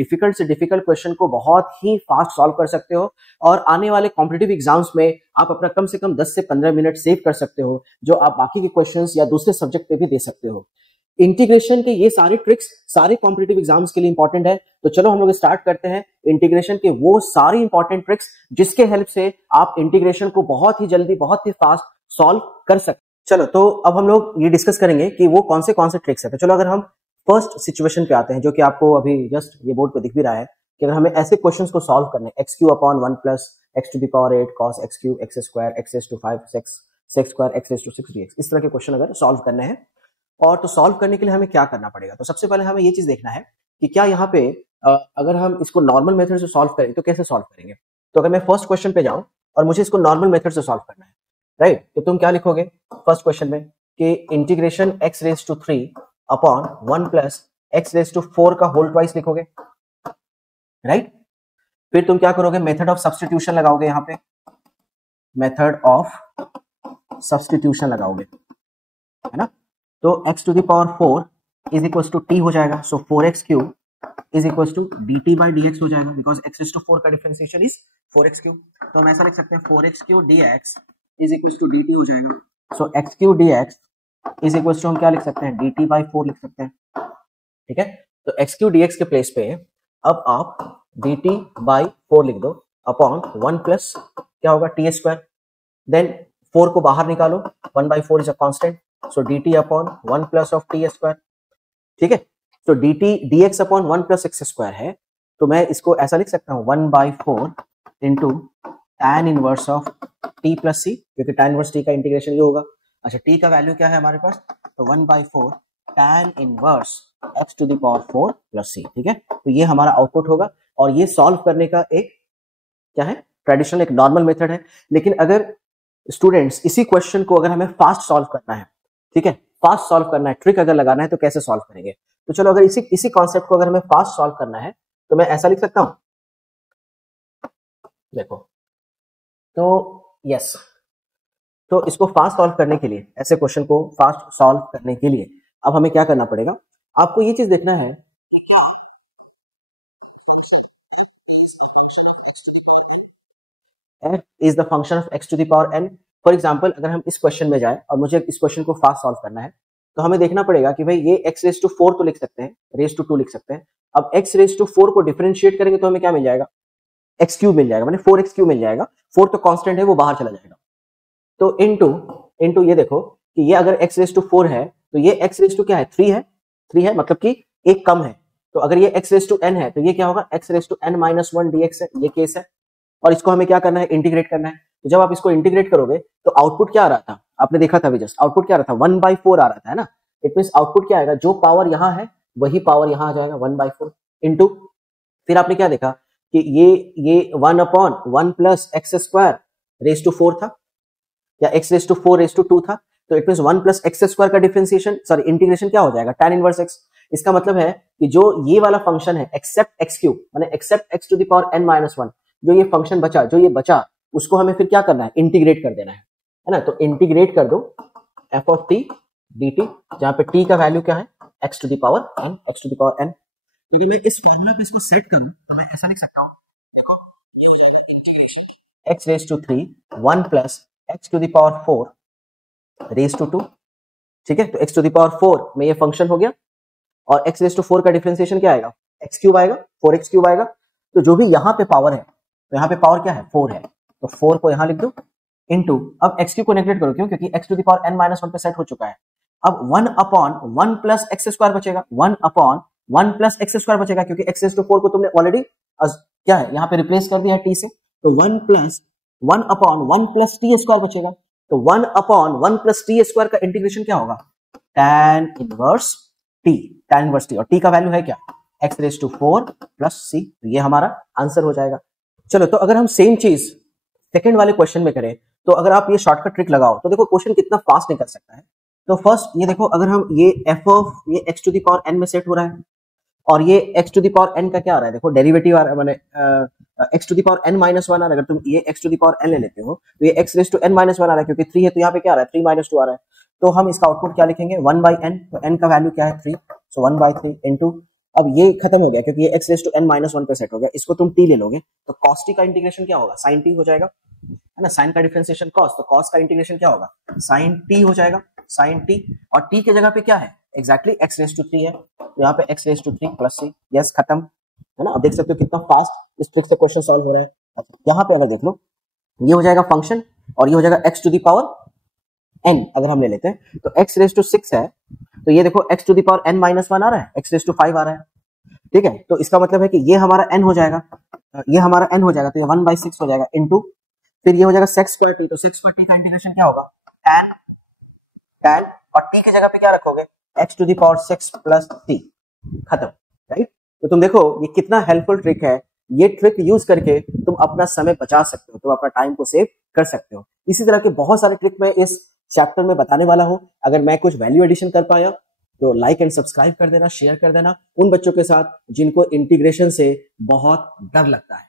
Difficult से difficult question को बहुत ही फास्ट सॉल्व कर सकते हो और आने वाले कॉम्पिटिटिव एग्जाम्स में आप अपना कम से कम 10 से 15 मिनट सेव कर सकते हो, जो आप बाकी के क्वेश्चंस या दूसरे सब्जेक्ट पे भी दे सकते हो। इंटीग्रेशन के ये सारे ट्रिक्स सारे कॉम्पिटिटिव एग्जाम्स के लिए इंपॉर्टेंट है। तो चलो हम लोग स्टार्ट करते हैं इंटीग्रेशन के वो सारी इंपॉर्टेंट ट्रिक्स जिसके हेल्प से आप इंटीग्रेशन को बहुत ही जल्दी बहुत ही फास्ट सॉल्व कर सकते। चलो तो अब हम लोग ये डिस्कस करेंगे कि वो कौन से ट्रिक्स है। तो चलो अगर हम फर्स्ट सिचुएशन पे आते हैं, जो कि आपको अभी जस्ट ये बोर्ड पे दिख भी रहा है कि अगर हमें ऐसे क्वेश्चंस को सॉल्व करने x cube upon 1 plus x to the power 8 cos x cube x square x raise to 5 sec square x raise to 6 dx, इस तरह के क्वेश्चन अगर सॉल्व करने हैं और तो सॉल्व करने के लिए हमें क्या करना पड़ेगा। तो सबसे पहले हमें ये चीज देखना है कि क्या यहाँ पे अगर हम इसको नॉर्मल मेथड से सॉल्व करें तो कैसे सॉल्व करेंगे। तो अगर मैं फर्स्ट क्वेश्चन पे जाऊं और मुझे इसको नॉर्मल मेथड से सॉल्व करना है, राइट, तो तुम क्या लिखोगे फर्स्ट क्वेश्चन में कि integration x raise to 3 upon 1 plus x raise to 4 का होल ट्वाइस लिखोगे, राइट। फिर तुम क्या करोगे, मेथड ऑफ सब्स्टिट्यूशन लगाओगे, यहाँ पे मेथड ऑफ सब्स्टिट्यूशन लगाओगे, है ना। तो x to the power 4 is equal to t हो जाएगा, so 4x cube is equal to dt by dx हो जाएगा, बिकॉज x रेज टू 4 का डिफरेंशिएशन इज 4x क्यूब। तो हम ऐसा लिख सकते हैं 4x cube dx is equal to dt हो जाएगा। So x cube dx is equal to हम क्या लिख सकते हैं, dt बाई 4 लिख सकते हैं, ठीक है। तो x क्यूब dx के प्लेस पे अब आप dt बाई 4 लिख दो अपॉन 1 प्लस क्या होगा टी स्क्वायर, देन 4 को बाहर निकालो, 1 by 4 is a constant, so dt upon 1 plus of T square, ठीक है। तो dt dx upon 1 plus x square है, तो मैं इसको ऐसा लिख सकता हूँ 1 by 4 into tan inverse of t plus C, क्योंकि tan इनवर्स t का इंटीग्रेशन ये होगा। अच्छा, t का वैल्यू क्या है हमारे पास, तो 1 by 4 tan inverse x to the power 4 plus C, ठीक है। तो ये हमारा आउटपुट होगा और ये सॉल्व करने का एक क्या है, ट्रेडिशनल एक नॉर्मल मेथड है। लेकिन अगर स्टूडेंट्स इसी क्वेश्चन को अगर हमें फास्ट सॉल्व करना है, ठीक है, फास्ट सॉल्व करना है, ट्रिक अगर लगाना है, तो कैसे सॉल्व करेंगे। तो चलो अगर इसी कॉन्सेप्ट को अगर हमें फास्ट सॉल्व करना है तो मैं ऐसा लिख सकता हूं, देखो, तो यस, तो इसको फास्ट सॉल्व करने के लिए, ऐसे क्वेश्चन को फास्ट सॉल्व करने के लिए अब हमें क्या करना पड़ेगा, आपको ये चीज देखना है f is the function of x to the power n। For example अगर हम इस क्वेश्चन में जाए और मुझे इस क्वेश्चन को फास्ट सॉल्व करना है, तो हमें देखना पड़ेगा कि भाई ये x रेज टू 4 तो लिख सकते हैं, रेज टू 2 लिख सकते हैं। अब x रेज टू 4 को डिफरेंशिएट करेंगे तो हमें क्या मिल जाएगा, x क्यूब मिल जाएगा, माने 4x क्यूब मिल जाएगा, 4 तो कांस्टेंट है वो बाहर चला जाएगा। तो इनटू ये देखो कि ये अगर x रेज टू 4 है तो ये x रेज टू क्या है, 3 है, मतलब कि एक कम है। तो अगर ये x रेज टू n है तो ये क्या होगा, x raise to n minus 1 dx है, ये केस है। और इसको हमें क्या करना है, इंटीग्रेट करना है। तो जब आप इसको इंटीग्रेट करोगे तो आउटपुट क्या आ रहा था, आपने देखा था अभी जस्ट, आउटपुट क्या आ रहा था, 1 बाई 4 आ रहा था, है ना। इट मींस आउटपुट क्या आएगा, जो पावर यहाँ है वही पावर यहाँ आ जाएगा, 1 बाई 4 इंटू, फिर आपने क्या देखा कि ये 1 upon 1 plus x square raise to 4 था, या x raise to 4 raise to 2 था। तो it means 1 plus x square का डिफरेंशिएशन, सॉरी इंटीग्रेशन क्या हो जाएगा, tan इनवर्स x। इसका मतलब है कि जो ये वाला फंक्शन है एक्सेप्ट x क्यूब, माने except x to the power n minus 1, जो ये फंक्शन बचा, जो ये बचा, उसको हमें फिर क्या करना है, इंटीग्रेट कर देना है ना। तो इंटीग्रेट कर दो f ऑफ t dt, जहां पे t का वैल्यू क्या है, x to the power n, x to the power n। तो मैं इस फार्मूला पे इसको सेट करूं तो मैं ऐसा लिख सकता हूं, x raise to 3 1 plus x to the power 4 raise to 2, ठीक है। तो x टू द पावर 4 में ये फंक्शन हो गया और x रेज टू 4 का डिफरेंशिएशन क्या आएगा, x क्यूब आएगा, 4x क्यूब आएगा। तो जो भी यहाँ पे पावर है, तो यहाँ पे पावर क्या है, 4 है, तो 4 को यहाँ लिख दो इनटू, अब x क्यूब को नेगलेक्ट करो, क्यों, क्योंकि x to the power n minus 1 पे सेट हो चुका है। अब 1 अपॉन 1 प्लस एक्स स्क्वायर बचेगा, 1 अपॉन 1 प्लस एक्स स्क्वायर बचेगा, क्योंकि x रेज टू 4 को तुमने ऑलरेडी क्या है यहाँ पे रिप्लेस कर दिया है t से। तो 1 अपॉन 1 प्लस टी स्क्वायर बचेगा। तो 1 अपॉन 1 प्लस टी स्क्वायर का इंटीग्रेशन क्या होगा, tan इनवर्स t, और t का वैल्यू है क्या, x raise to 4 plus c। तो ये हमारा आंसर हो जाएगा। चलो, तो अगर हम सेम चीज सेकंड वाले क्वेश्चन में करें, तो अगर आप ये शॉर्टकट ट्रिक लगाओ तो देखो क्वेश्चन कितना फास्ट निकल सकता है। तो फर्स्ट ये देखो, अगर हम ये f ऑफ ये x to the power n में सेट हो रहा है और ये x to the power n का क्या आ रहा है, देखो डेरिवेटिव आ रहा है, माने x to the power n minus 1 आ रहा है। अगर तुम ये x to the power n ले लेते हो तो ये x raise to n minus 1 आ रहा है, क्योंकि 3 है तो यहाँ पे क्या आ रहा है, 3 माइनस 2 आ रहा है। तो हम इसका आउटपुट क्या लिखेंगे, 1 बाई n, तो n का वैल्यू क्या है 3, सो 1 बाई 3 इंटू अब ये खत्म हो गया क्योंकि ये x raise to n minus one पे सेट हो गया, इसको तुम t ले लोगे तो cos t का इंटीग्रेशन क्या होगा, sin t हो जाएगा, है ना, sin का डिफरेंशिएशन cos, तो cos का इंटीग्रेशन क्या होगा, sin t हो जाएगा, sin t, और t के जगह पे क्या है, एग्जैक्टली x रेज टू 3 है, तो यहाँ पे x raise to 3 plus c, yes खत्म, है ना। अब देख सकते हो कितना फास्ट इस ट्रिक से क्वेश्चन सॉल्व हो रहा है। यहाँ पे अगर देख लो, ये हो जाएगा फंक्शन और ये हो जाएगा x to the power n, अगर हम ले लेते हैं तो x रेज टू 6 है, तो ये देखो x to the power n minus 1 आ रहा है, x रेज टू 5 आ रहा है, ठीक है, तो इसका मतलब है कि ये हमारा n हो जाएगा, ये हमारा n हो जाएगा, तो ये 1/6 हो जाएगा इनटू, फिर ये हो जाएगा sec स्क्वायर t, तो sec स्क्वायर t का इंटीग्रेशन क्या होगा, tan, और t की जगह पे क्या रखोगे, x to the power 6 plus t, खत्म, राइट। तो तुम देखो ये कितना हेल्पफुल ट्रिक है, ये ट्रिक यूज करके तुम अपना समय बचा सकते हो, तुम अपना टाइम को सेव कर सकते हो। इसी तरह के बहुत सारे ट्रिक मैं इस चैप्टर में बताने वाला हूं। अगर मैं कुछ वैल्यू एडिशन कर पाया तो लाइक एंड सब्सक्राइब कर देना, शेयर कर देना उन बच्चों के साथ जिनको इंटीग्रेशन से बहुत डर लगता है,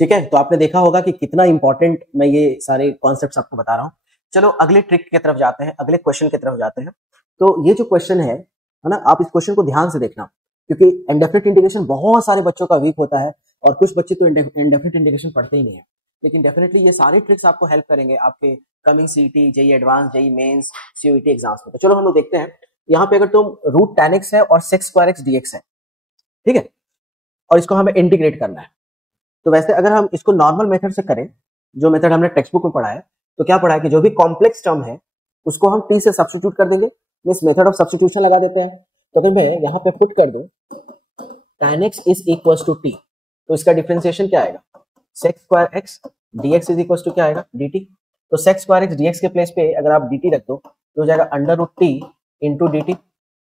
ठीक है। तो आपने देखा होगा कि कितना इंपॉर्टेंट मैं ये सारे कॉन्सेप्ट्स आपको बता रहा हूं। चलो अगले ट्रिक की तरफ जाते हैं, अगले क्वेश्चन की तरफ जाते हैं। तो ये जो क्वेश्चन है ना, आप इस क्वेश्चन को ध्यान से देखना, क्योंकि इंडेफिनिट इंटीग्रेशन बहुत सारे बच्चों का वीक होता है और कुछ बच्चे तो इंडेफिनिट इंटीग्रेशन पढ़ते ही नहीं है, लेकिन डेफिनेटली ये सारे ट्रिक्स आपको हेल्प करेंगे आपके coming CET, JEE advance, JEE mains, CUET exams में। तो चलो हम लोग देखते हैं, यहाँ पे अगर तुम रूट tan x है और sec स्क्वायर x dx है, ठीक है, और इसको हमें इंटीग्रेट करना है, तो वैसे अगर हम इसको नॉर्मल मेथड से करें, जो मेथड हमने टेक्स्ट बुक में पढ़ा है, तो क्या पढ़ा है कि जो भी कॉम्प्लेक्स टर्म है उसको हम t से सब्स्टिट्यूट कर देंगे, इस मेथड ऑफ सब्स्टिट्यूशन लगा देते हैं। तो अगर मैं यहाँ पे पुट कर दूं tan x is equal to t, तो इसका डिफरेंशिएशन क्या आएगा, sec square x dx is equal to क्या आएगा, dt, तो sec स्क्वायर x dx के प्लेस पे अगर आप dt रख दो तो हो जाएगा under root t into dt,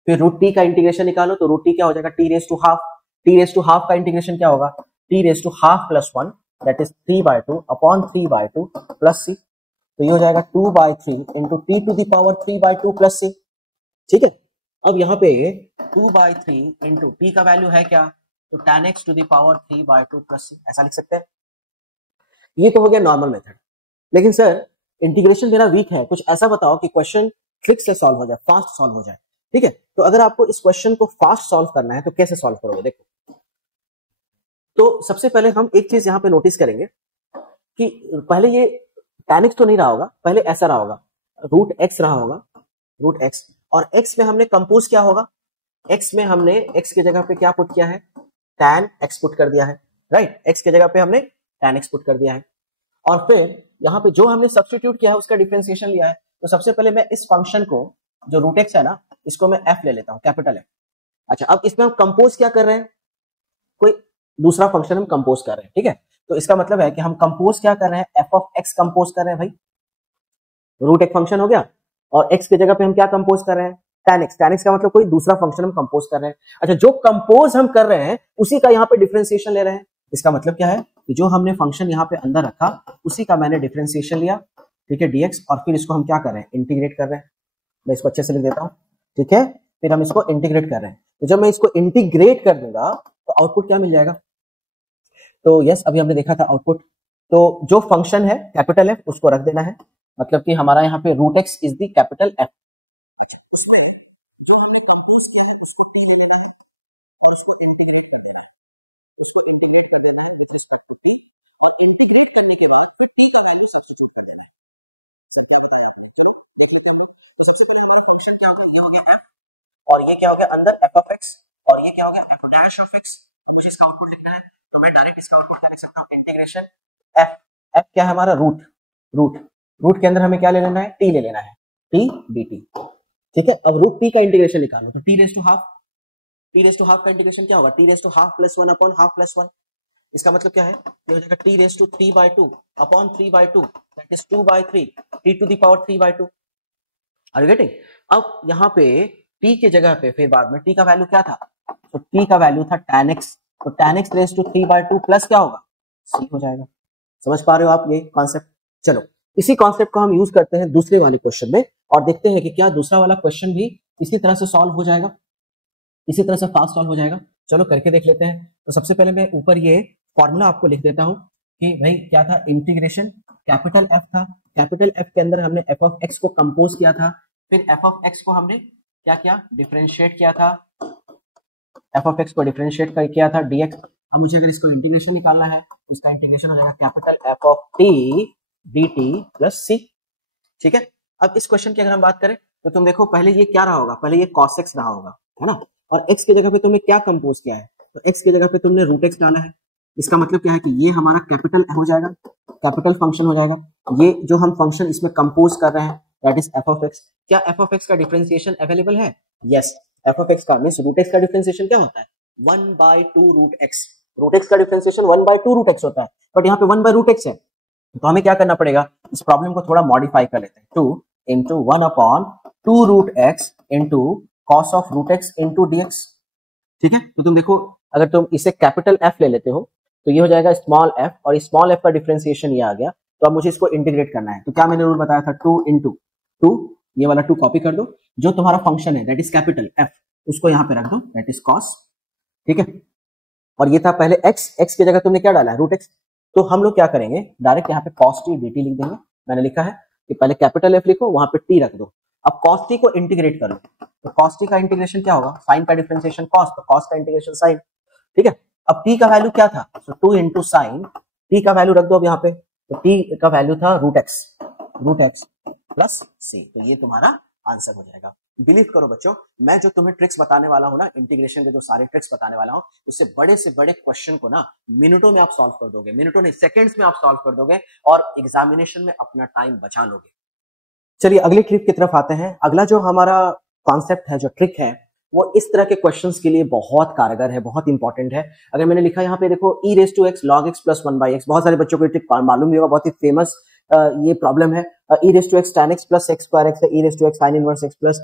फिर रूट t का इंटीग्रेशन निकालो तो रूट t क्या हो जाएगा, t raise to half, t raise to half का इंटीग्रेशन क्या होगा, t raise to half plus 1 that is 3/2 upon 3/2 plus c, तो ये हो जाएगा 2/3 into t to the power 3/2 plus c, ठीक है। अब यहाँ पे 2/3 इंटू t का वैल्यू है क्या, तो tan x to the power 3/2 plus c, ऐसा लिख सकते हैं। ये तो हो गया नॉर्मल मेथड, लेकिन सर इंटीग्रेशन मेरा वीक है, कुछ ऐसा बताओ कि क्वेश्चन ट्रिक से सॉल्व हो जाए, फास्ट सॉल्व हो जाए, ठीक है। तो अगर आपको इस क्वेश्चन को फास्ट सॉल्व करना है तो कैसे सॉल्व करोगे, देखो, तो सबसे पहले हम एक चीज यहाँ पे नोटिस करेंगे कि पहले ये tan x तो नहीं रहा होगा, पहले ऐसा रहा होगा, रूट x रहा होगा, रूट x, और x में हमने कंपोज क्या होगा, x में हमने x की जगह पे क्या पुट किया है, tan x पुट कर दिया है, राइट, x की जगह पे हमने tan x पुट कर दिया है, और फिर यहाँ पे जो हमने सब्स्टिट्यूट किया है उसका डिफरेंशिएशन लिया है। तो सबसे पहले मैं इस फंक्शन को, जो रूट x है ना, इसको मैं f ले लेता हूँ, कैपिटल F। अच्छा, अब इसमें हम कंपोज क्या कर रहे हैं, कोई दूसरा फंक्शन हम कंपोज कर रहे हैं, ठीक है। तो इसका मतलब है कि हम कंपोज क्या कर रहे हैं, f ऑफ x कंपोज कर रहे हैं भाई, रूट एक फंक्शन हो गया, और x की जगह पे हम क्या कंपोज कर रहे हैं, tan x, tan x का मतलब कोई दूसरा फंक्शन हम कंपोज कर रहे हैं। अच्छा, जो कंपोज हम कर रहे हैं उसी का यहाँ पे डिफरेंशिएशन ले रहे हैं, इसका मतलब क्या है कि जो हमने फंक्शन यहाँ पे अंदर रखा उसी का मैंने डिफरेंशिएशन लिया, ठीक है, dx, और फिर इसको हम क्या कर रहे हैं, इंटीग्रेट कर रहे हैं। मैं इसको अच्छे से लिख देता हूँ, ठीक है, फिर हम इसको इंटीग्रेट कर रहे हैं। तो जब मैं इसको इंटीग्रेट कर दूंगा तो आउटपुट क्या मिल जाएगा, तो यस, अभी हमने देखा था आउटपुट, तो जो फंक्शन है कैपिटल F उसको रख देना है, मतलब कि हमारा यहाँ पे root x is the capital F, और इसको इंटीग्रेट कर देना है, इसको इंटीग्रेट कर देना है विद रिस्पेक्ट टू t, और इंटीग्रेट करने के बाद फिर t का वैल्यू सब्स्टिट्यूट कर देना है। और ये क्या हो गया अंदर f ऑफ x, और ये क्या हो गया f डैश ऑफ x, जिसका आउटपुट लिखना है, तो मैं डायरेक्ट इसका आउटपुट लिख सकता हूं, इंटीग्रेशन f क्या है हमारा, रूट, रूट के अंदर हमें क्या ले लेना है, t ले लेना है, t dt, ठीक है। अब रूट t का इंटीग्रेशन निकालो, तो t raise to half, t raise to half का इंटीग्रेशन क्या होगा, t raise to half plus 1 upon half plus 1, इसका मतलब क्या है, ये हो जाएगा t raise to 3/2 upon 3/2 that is 2/3 t to the power 3/2, are you getting. अब यहाँ पे t की जगह पे फिर बाद में t का वैल्यू क्या था, तो t का वैल्यू था tan x, तो tan x raise to 3/2 plus क्या होगा, c हो जाएगा। समझ पा रहे हो आप ये कॉन्सेप्ट। चलो इसी कॉन्सेप्ट को हम यूज करते हैं दूसरे वाले क्वेश्चन में, और देखते हैं कि क्या दूसरा वाला क्वेश्चन भी इसी तरह से सॉल्व हो जाएगा, इसी तरह से फास्ट सॉल्व हो जाएगा। चलो करके देख लेते हैं। तो सबसे पहले मैं ऊपर ये फॉर्मूला आपको लिख देता हूं कि भाई क्या था, इंटीग्रेशन कैपिटल F था, कैपिटल F के अंदर हमने f ऑफ x को कंपोज किया था, फिर f ऑफ x को हमने क्या किया, डिफरेंशिएट किया था, एफ ऑफ एक्स को डिफरेंशिएट कर किया था dx। अब मुझे अगर इसको इंटीग्रेशन निकालना है तो इसका इंटीग्रेशन हो जाएगा capital F of T dt plus C. ठीक है, अब इस क्वेश्चन की अगर हम बात करें तो तुम देखो पहले ये क्या रहा होगा, पहले ये cos x रहा होगा, है ना, और x की जगह पे तुमने क्या कंपोज किया है, तो x की जगह पे तुमने रूट x डाला है। इसका मतलब क्या है कि ये हमारा कैपिटल हो जाएगा, कैपिटल फंक्शन हो जाएगा। ये जो हम फंक्शन इसमें कंपोज कर रहे हैं that is F of x. क्या एफ ऑफ एक्स का डिफरेंशिएशन अवेलेबल है? यस, एफ ऑफ एक्स का मींस रूट एक्स का डिफरेंशिएशन क्या होता है? 1/2 रूट एक्स। रूट एक्स का डिफरेंशिएशन 1/2 रूट एक्स होता है, बट यहाँ पे 1/√x है, तो हमें क्या करना पड़ेगा, इस प्रॉब्लम को थोड़ा मॉडिफाई कर लेते हैं। 2 into 1/2 root x into cos of root x into dx। ठीक है, तो तुम देखो अगर तुम इसे कैपिटल F ले लेते हो तो ये हो जाएगा स्मॉल f, और स्मॉल f का डिफरेंशिएशन ये आ गया, तो अब मुझे इसको इंटीग्रेट करना है। तो क्या मैंने रूल बताया था, 2 into 2, ये वाला 2 कॉपी कर दो, जो तुम्हारा फंक्शन है दैट इज कैपिटल F उसको यहाँ पे रख दो, दैट इज कॉस। ठीक है, और ये था पहले x, x की जगह तुमने क्या डाला है, रूट x, तो हम लोग क्या करेंगे डायरेक्ट यहाँ पे cos t dt लिख देंगे। मैंने लिखा है कि पहले कैपिटल F लिखो, वहां पे t रख दो। अब cos t को इंटीग्रेट करो, तो cos t का इंटीग्रेशन क्या होगा, साइन का डिफरेंशिएशन cos, तो cos का इंटीग्रेशन साइन। ठीक है, अब t का वैल्यू क्या था, तो 2 into sin, t का वैल्यू रख दो अब यहाँ पे, तो t का वैल्यू था रूट एक्स प्लस c, तो ये तुम्हारा आंसर हो जाएगा। बिलीव करो बच्चों, मैं जो तुम्हें ट्रिक्स बताने वाला हूँ ना, इंटीग्रेशन के जो सारे ट्रिक्स बताने वाला हूँ, उससे बड़े से बड़े क्वेश्चन को ना मिनटों में आप सॉल्व कर दोगे, मिनटों नहीं सेकंड्स में आप सॉल्व कर दोगे, और एग्जामिनेशन में अपना टाइम बचा लोगे। चलिए अगली ट्रिक की तरफ आते हैं। अगला जो हमारा कॉन्सेप्ट है, जो ट्रिक है, वो इस तरह के क्वेश्चंस के लिए बहुत कारगर है, बहुत इंपॉर्टेंट है। अगर मैंने लिखा यहाँ पे देखो e raised to x log x plus 1/x, बहुत सारे बच्चों को ये ट्रिक मालूम भी होगा, बहुत ही फेमस ये प्रॉब्लम है। e raised to x tan x plus x square x है, e raised to x sin inverse x plus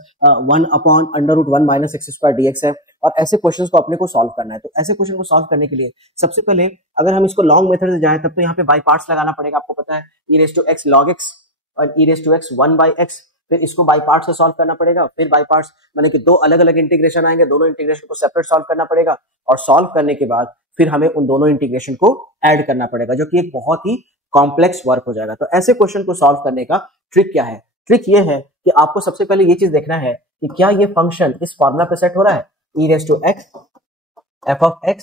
1/√1 minus x square dx है, और ऐसे क्वेश्चंस को अपने को सॉल्व करना है। तो ऐसे क्वेश्चन को सॉल्व करने के लिए सबसे पहले अगर हम इसको लॉन्ग मेथड से जाएं तब तो यहाँ पे बाई पार्ट्स लगाना पड़ेगा, आपको पता है e raised to x log x और e raised to x 1/x, फिर इसको बाई पार्ट से सॉल्व करना पड़ेगा, फिर बाई पार्ट्स माने कि दो अलग अलग इंटीग्रेशन आएंगे, दोनों इंटीग्रेशन को सेपरेट सॉल्व करना पड़ेगा, और सॉल्व करने के बाद फिर हमें उन दोनों इंटीग्रेशन को ऐड करना पड़ेगा, जो कि एक बहुत ही कॉम्प्लेक्स वर्क हो जाएगा। तो ऐसे क्वेश्चन को सॉल्व करने का ट्रिक क्या है, ट्रिक ये है कि आपको सबसे पहले ये चीज देखना है कि क्या ये फंक्शन इस फॉर्मूला पे सेट हो रहा है, e raised to x f of x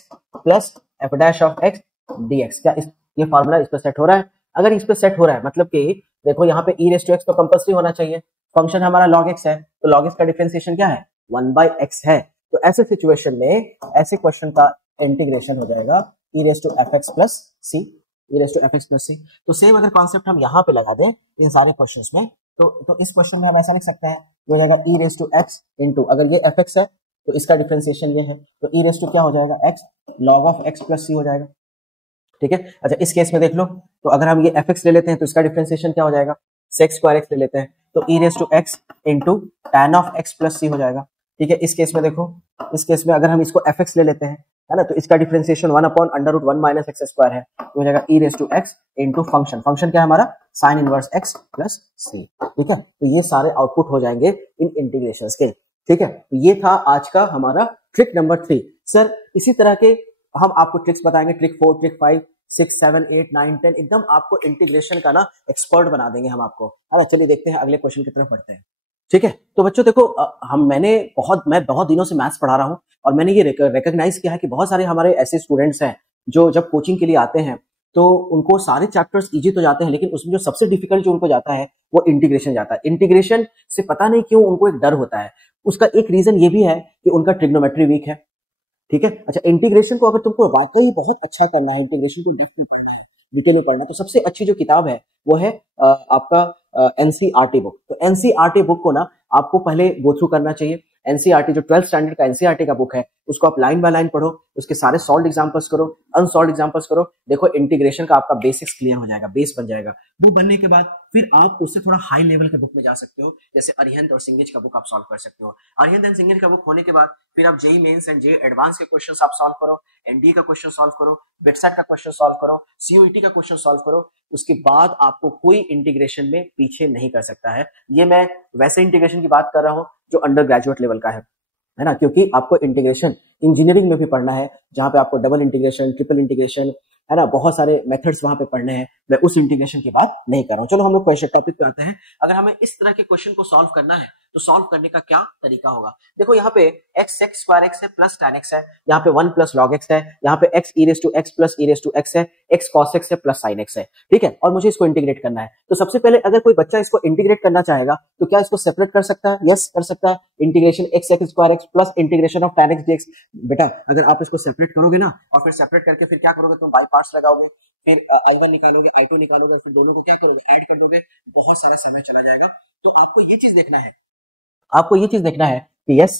plus f dash of x dx, क्या ये फॉर्मूला इस पे सेट हो रहा है? अगर इस पे सेट हो रहा है मतलब कि देखो यहाँ पे e raised to x तो कंपल्सरी होना चाहिए, फंक्शन हमारा log x है, तो log x का डिफरेंशिएशन क्या है, 1/x है। तो ऐसे सिचुएशन में ऐसे क्वेश्चन का इंटीग्रेशन हो जाएगा e raised to fx plus c, e raised to fx plus c। तो सेम अगर कॉन्सेप्ट हम यहाँ पे लगा दें इन सारे क्वेश्चंस में, तो इस क्वेश्चन में हम ऐसा लिख सकते हैं, ये हो जाएगा e raised to x into, अगर ये fx है तो इसका डिफरेंशिएशन ये है, तो e raised to क्या हो जाएगा, x log of x plus c हो जाएगा। ठीक है, अच्छा इस केस में देख लो, तो अगर हम ये fx ले लेते हैं तो इसका डिफरेंशिएशन क्या हो जाएगा, sec स्क्वायर x ले लेते हैं, तो e raised to x into tan of x plus c हो जाएगा। ठीक है, इस केस में देखो, इस केस में अगर हम इसको fx ले लेते हैं, है ना, तो इसका डिफरेंशिएशन 1/√1 minus x स्क्वायर है, तो हो जाएगा e raised to x into function, function क्या है हमारा, sine inverse x plus c। ठीक है, तो ये सारे आउटपुट हो जाएंगे इन इंटीग्रेशंस के। ठीक है, ये था आज का हमारा ट्रिक नंबर 3। सर इसी तरह के हम आपको ट्रिक्स बताएंगे, ट्रिक 4, ट्रिक 5, 6, 7, 8, 9, 10, एकदम आपको इंटीग्रेशन का ना एक्सपर्ट बना देंगे हम आपको। है ना, चलिए देखते हैं अगले क्वेश्चन की तरफ बढ़ते हैं। ठीक है, तो बच्चों देखो मैं बहुत दिनों से मैथ्स पढ़ा रहा हूँ, और मैंने ये रिकॉग्नाइज किया है कि बहुत सारे हमारे ऐसे स्टूडेंट्स हैं जो जब कोचिंग के लिए आते हैं तो उनको सारे चैप्टर्स इजी तो जाते हैं, लेकिन उसमें जो सबसे डिफिकल्ट जो उनको जाता है वो इंटीग्रेशन जाता है। इंटीग्रेशन से पता नहीं क्यों उनको एक डर होता है, उसका एक रीजन ये भी है कि उनका ट्रिग्नोमेट्री वीक है। ठीक है, अच्छा इंटीग्रेशन को अगर तुमको वाकई बहुत अच्छा करना है, इंटीग्रेशन को डेप्थ में पढ़ना है, डिटेल में पढ़ना है, तो सबसे अच्छी जो किताब है वो है आपका एनसीईआरटी बुक। तो एनसीईआरटी बुक को ना आपको पहले गो थ्रू करना चाहिए। एनसीईआरटी जो 12th स्टैंडर्ड का एनसीईआरटी का बुक है उसको आप लाइन बाय लाइन पढ़ो, उसके सारे सॉल्व्ड एग्जांपल्स करो, अनसॉल्व्ड एग्जांपल्स करो, देखो इंटीग्रेशन का आपका बेसिक्स क्लियर हो जाएगा, बेस बन जाएगा। वो बनने के बाद फिर आप उससे थोड़ा हाई लेवल के बुक में जा सकते हो, जैसे अरिहंत और सिंगेज का बुक आप सॉल्व कर सकते हो। अरिहंत एंड सिंगेज का बुक होने के बाद फिर आप JEE mains and JEE advance के क्वेश्चंस आप सॉल्व करो, एनडीए का क्वेश्चन सॉल्व करो, वेटसेट का क्वेश्चन सॉल्व करो, सीयूईटी का क्वेश्चन सॉल्व करो। उसके बाद आपको कोई इंटीग्रेशन में पीछे नहीं कर सकता है। ये मैं वैसे इंटीग्रेशन की बात कर रहा हूं जो अंडर ग्रेजुएट लेवल का है ना, क्योंकि आपको इंटीग्रेशन इंजीनियरिंग में भी पढ़ना है, जहां पे आपको डबल इंटीग्रेशन, ट्रिपल इंटीग्रेशन, है ना, बहुत सारे मेथड्स वहां पे पढ़ने हैं, मैं उस इंटीग्रेशन की बात नहीं कर रहा हूँ। चलो हम लोग क्वेश्चन टॉपिक पे आते हैं। अगर हमें इस तरह के क्वेश्चन को सॉल्व करना है तो सॉल्व करने का क्या तरीका होगा। देखो यहाँ पे x x स्क्वायर x है प्लस tan x है, यहाँ पे 1 प्लस log x है, यहाँ पे x e raise to x plus e raise to x है, x cos x है प्लस sin x है, ठीक है, और मुझे इसको इंटीग्रेट करना है। तो सबसे पहले अगर कोई बच्चा इसको इंटीग्रेट करना चाहेगा तो क्या इसको सेपरेट कर सकता है? यस, कर सकता है। Integration x x square x plus integration of tan x dx। बेटा अगर आप इसको सेपरेट करोगे ना, और फिर सेपरेट करके फिर क्या करोगे, तुम बाई पार्ट्स लगाओगे, फिर i1 निकालोगे, i2 निकालोगे, फिर दोनों को क्या करोगे, ऐड कर दोगे, बहुत सारा समय चला जाएगा। तो आपको ये चीज देखना है, आपको ये चीज देखना है कि यस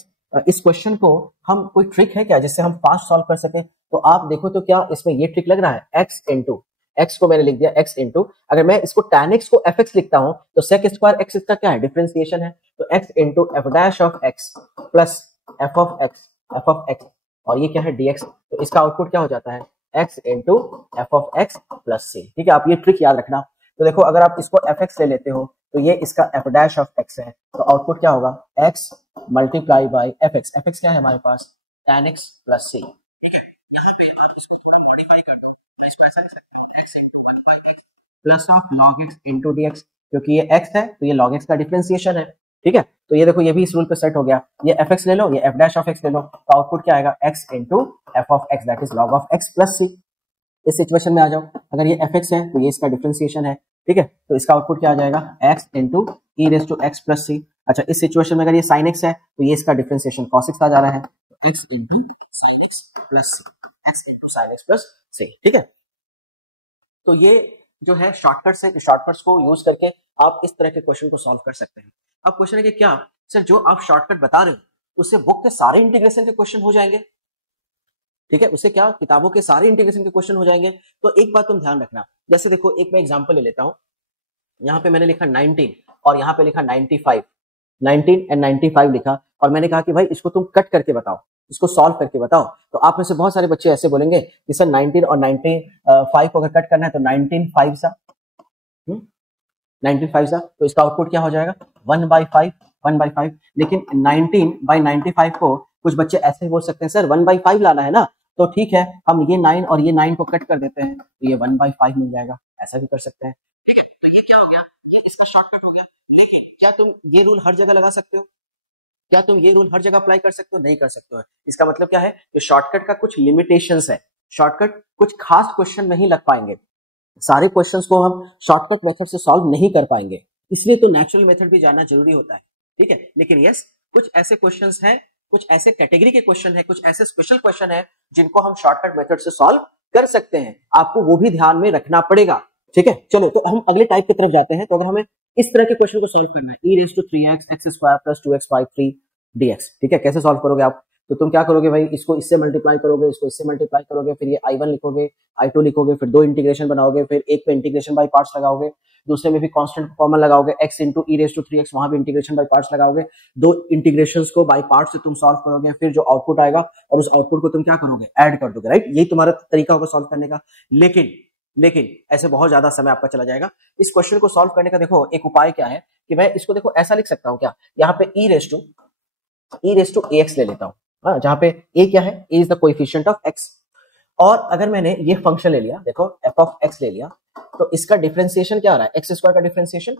इस क्वेश्चन को हम कोई ट्रिक है क्या जिससे हम फास्ट सॉल्व कर सके। तो आप देखो तो क्या इसमें ये ट्रिक लग रहा है, x इंटू x को मैंने लिख दिया x इंटू, अगर मैं इसको tan x को fx लिखता हूं तो sec स्क्वायर x इसका क्या है, डिफरेंशिएशन है, तो x into F dash of x plus F of x और ये क्या है dx, तो इसका आउटपुट क्या हो जाता है, x into F of x plus c। ठीक है, आप ये ट्रिक याद रखना। तो देखो अगर आप इसको fx ले लेते हो तो ये इसका एफ डैश ऑफ x है, तो आउटपुट क्या होगा, x मल्टीप्लाई बाई fx क्या है हमारे पास, tan x plus c। Plus of log x into dx, क्योंकि ये x है तो ये log x का डिफरेंशिएशन है। ठीक है, तो ये देखो ये भी इस रूल पे सेट हो गया, ये fx ले लो, ये f डैश ऑफ x ले लो, तो आउटपुट क्या आएगा, x into F of x that is log of x plus c। इस सिचुएशन में आ जाओ, अगर ये fx है तो ये इसका डिफरेंशिएशन है, ठीक है, तो इसका आउटपुट क्या आ जाएगा, x into e raise to x plus c। अच्छा, इस सिचुएशन में अगर ये sin x है तो ये इसका डिफरेंशिएशन cos x आ जा रहा है, तो x into sin x plus c, x into sin x plus c। ठीक है, तो ये जो है शॉर्टकट्स है, शॉर्टकट्स को यूज करके आप इस तरह के क्वेश्चन को सॉल्व कर सकते हैं। अब क्वेश्चन है कि क्या सर जो आप शॉर्टकट बता रहे हैं उससे बुक के सारे इंटीग्रेशन के क्वेश्चन हो जाएंगे, ठीक है, उससे क्या किताबों के सारे इंटीग्रेशन के क्वेश्चन हो जाएंगे। तो एक बात तुम ध्यान रखना, जैसे देखो एक मैं एग्जांपल ले लेता हूं, यहाँ पे मैंने लिखा 19 और यहाँ पे लिखा 95, 19 एंड 95 लिखा, और मैंने कहा कि भाई इसको तुम कट करके बताओ, इसको सॉल्व करके बताओ। तो आप में से बहुत सारे बच्चे ऐसे बोलेंगे कि सर 19 और 95 को अगर कट करना है तो 19 5 सा 19 5 सा, तो इसका आउटपुट क्या हो जाएगा, 1/5। लेकिन 19/95 को कुछ बच्चे ऐसे बोल सकते हैं सर 1/5 लाना है ना, तो ठीक है हम ये 9 और ये 9 को कट कर देते हैं तो ये 1/5 मिल जाएगा, ऐसा भी कर सकते हैं। ठीक है, तो ये क्या हो गया, ये इसका शॉर्टकट हो गया। लेकिन क्या तुम ये रूल हर जगह लगा सकते हो, क्या तुम ये रूल हर जगह अप्लाई कर सकते हो, नहीं कर सकते हो। इसका मतलब क्या है कि शॉर्टकट का कुछ लिमिटेशंस है, शॉर्टकट कुछ खास क्वेश्चन नहीं लग पाएंगे, सारे क्वेश्चंस को हम शॉर्टकट मेथड से सॉल्व नहीं कर पाएंगे, इसलिए तो नेचुरल मेथड भी जानना जरूरी होता है। ठीक है, लेकिन यस कुछ ऐसे क्वेश्चंस हैं, कुछ ऐसे कैटेगरी के क्वेश्चन है, कुछ ऐसे स्पेशल क्वेश्चन है जिनको हम शॉर्टकट मेथड से सॉल्व कर सकते हैं, आपको वो भी ध्यान में रखना पड़ेगा। ठीक है, चलो तो हम अगले टाइप की तरफ जाते हैं। तो अगर हमें इस तरह के क्वेश्चन को सॉल्व करना है, e raise to 3x x square plus 2x by 3 dx, ठीक है, कैसे सॉल्व करोगे आप, तो तुम क्या करोगे भाई, इसको इससे मल्टीप्लाई करोगे, इसको इससे मल्टीप्लाई करोगे, फिर ये i1 लिखोगे, i2 लिखोगे, फिर दो इंटीग्रेशन बनाओगे, फिर एक पे इंटीग्रेशन बाय पार्ट्स लगाओगे, दूसरे में भी कांस्टेंट कॉमन लगाओगे, x into e raise to 3x, वहां भी इंटीग्रेशन बाय पार्ट्स लगाओगे, दो इंटीग्रेशंस को बाय पार्ट्स से तुम सॉल्व करोगे, फिर जो आउटपुट आएगा और उस आउटपुट को तुम क्या करोगे, ऐड कर दोगे, राइट, यही तुम्हारा तरीका होगा सॉल्व करने का। लेकिन ऐसे बहुत ज्यादा समय आपका चला जाएगा। इस क्वेश्चन को सॉल्व करने का देखो एक उपाय क्या है कि मैं इसको देखो ऐसा लिख सकता हूं, क्या यहाँ पे e रेज़ टू ax ले लेता हूं, जहां पे a क्या है, a is the coefficient of x, और अगर मैंने ये फंक्शन ले लिया, देखो f ऑफ x ले लिया, तो इसका डिफरेंशिएशन क्या आ रहा है, एक्स स्क्वायर का differentiation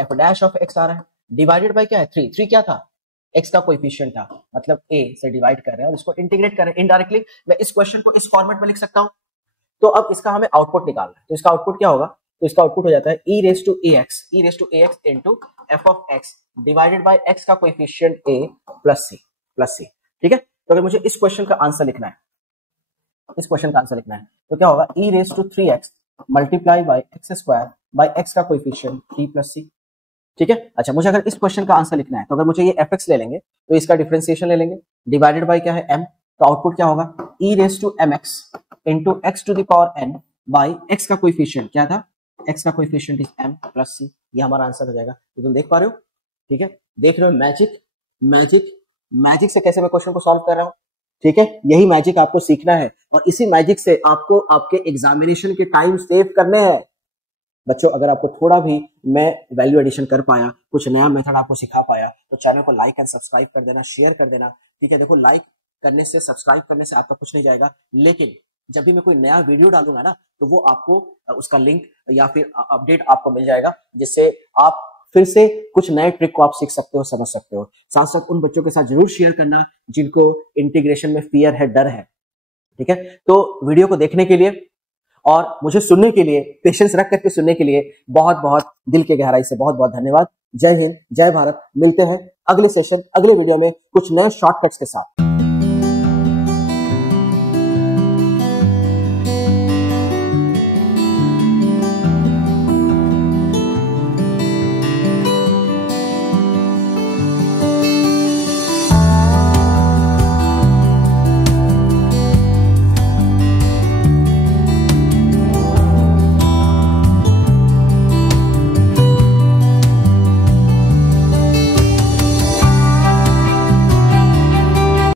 f dash of x आ रहा है, डिवाइडेड बाय क्या है 3 क्या था, x का कोएफिशिएंट था, मतलब a से डिवाइड कर रहे हैं और इसको इंटीग्रेट कर रहे हैं इनडायरेक्टली। मैं इस क्वेश्चन को इस फॉर्मेट में लिख सकता हूं। तो अब इसका हमें आउटपुट निकालना है, तो इसका आउटपुट क्या होगा, तो इसका आउटपुट हो जाता है e raise to ax into f of x divided by x का कोएफिशिएंट a प्लस c। ठीक है, तो अगर मुझे इस क्वेश्चन का आंसर लिखना है, तो क्या होगा, e raise to 3x multiply by x square by x का कोएफिशिएंट 3 प्लस c। ठीक है, अच्छा मुझे अगर इस क्वेश्चन का आंसर लिखना है तो अगर मुझे ये fx ले लेंगे तो इसका डिफरेंशिएशन ले लेंगे, डिवाइडेड बाय क्या है m, तो आउटपुट क्या होगा, e raise to mx into x to the power n by x का कोएफिशिएंट क्या था, x का coefficient is m plus c, ये हमारा आंसर हो जाएगा। तो तुम देख पा रहे हो, ठीक है, देख रहे हो मैजिक से कैसे मैं क्वेश्चन को सॉल्व कर रहा हूं। ठीक है, यही मैजिक आपको सीखना है और इसी मैजिक से आपको आपके एग्जामिनेशन के टाइम सेव करने हैं। बच्चों अगर आपको थोड़ा भी मैं वैल्यू एडिशन कर पाया, कुछ नया मेथड आपको सिखा पाया, तो चैनल को लाइक एंड सब्सक्राइब कर देना, शेयर कर देना। ठीक है, देखो लाइक करने से, सब्सक्राइब करने से आपका कुछ नहीं जाएगा, लेकिन जब भी मैं कोई नया वीडियो डालूंगा ना, तो वो आपको उसका लिंक या फिर अपडेट आपको मिल जाएगा, जिससे आप फिर से कुछ नए ट्रिक को आप सीख सकते हो, समझ सकते हो। साथ साथ उन बच्चों के साथ जरूर शेयर करना जिनको इंटीग्रेशन में फियर है, डर है। ठीक है, तो वीडियो को देखने के लिए और मुझे सुनने के लिए, पेशेंस रख करके सुनने के लिए बहुत बहुत दिल के गहराई से बहुत बहुत धन्यवाद। जय हिंद, जय भारत। मिलते हैं अगले सेशन, अगले वीडियो में कुछ नए शॉर्टकट्स के साथ।